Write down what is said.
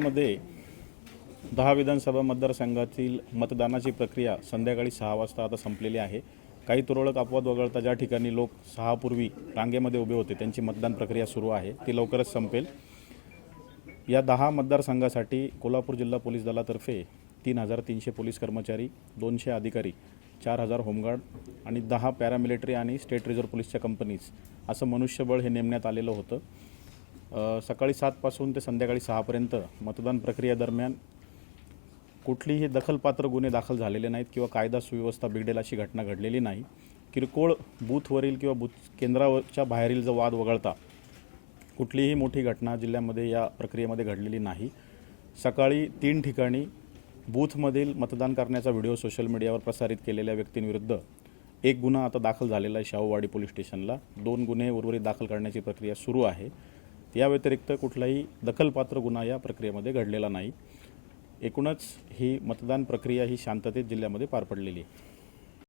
जिल्ह्यामध्ये दहा विधानसभा मतदारसंघातील मतदानाची प्रक्रिया संध्याकाळी सहा वाजता आता संपलेली आहे. काही तुरळक अपवाद वगळता ज्या ठिकाणी लोक सहापूर्वी रांगेमध्ये उभे होते त्यांची मतदान प्रक्रिया सुरू आहे. ती लवकरच संपेल. या दहा मतदारसंघासाठी कोल्हापूर जिल्हा पोलीस दलातर्फे तीन हजार तीनशे पोलीस कर्मचारी दोनशे अधिकारी चार हजार होमगार्ड आणि दहा पॅरामिलिटरी आणि स्टेट रिझर्व्ह पोलीसच्या कंपनीज असं मनुष्यबळ हे नेमण्यात आलेलं होतं. सकाळी सातपासून ते संध्याकाळी सहापर्यंत मतदान प्रक्रियेदरम्यान कुठलीही दखलपात्र गुन्हे दाखल झालेले नाहीत किंवा कायदा सुव्यवस्था बिघडेल अशी घटना घडलेली नाही. किरकोळ बूथवरील किंवा बूथ केंद्रावरच्या बाहेरील जो वाद वगळता कुठलीही मोठी घटना जिल्ह्यामध्ये या प्रक्रियेमध्ये घडलेली नाही. सकाळी तीन ठिकाणी बूथमधील मतदान करण्याचा व्हिडिओ सोशल मीडियावर प्रसारित केलेल्या व्यक्तींविरुद्ध एक गुन्हा आता दाखल झालेला आहे शाहूवाडी पोलीस स्टेशनला. दोन गुन्हे उर्वरित दाखल करण्याची प्रक्रिया सुरू आहे. या व्यतिरिक्त कुठलाही दखलपात्र गुन्हा या प्रक्रियेमध्ये घडलेला नाही. एकूणच ही मतदान प्रक्रिया ही शांततेत जिल्ह्यामध्ये पार पडलेली आहे.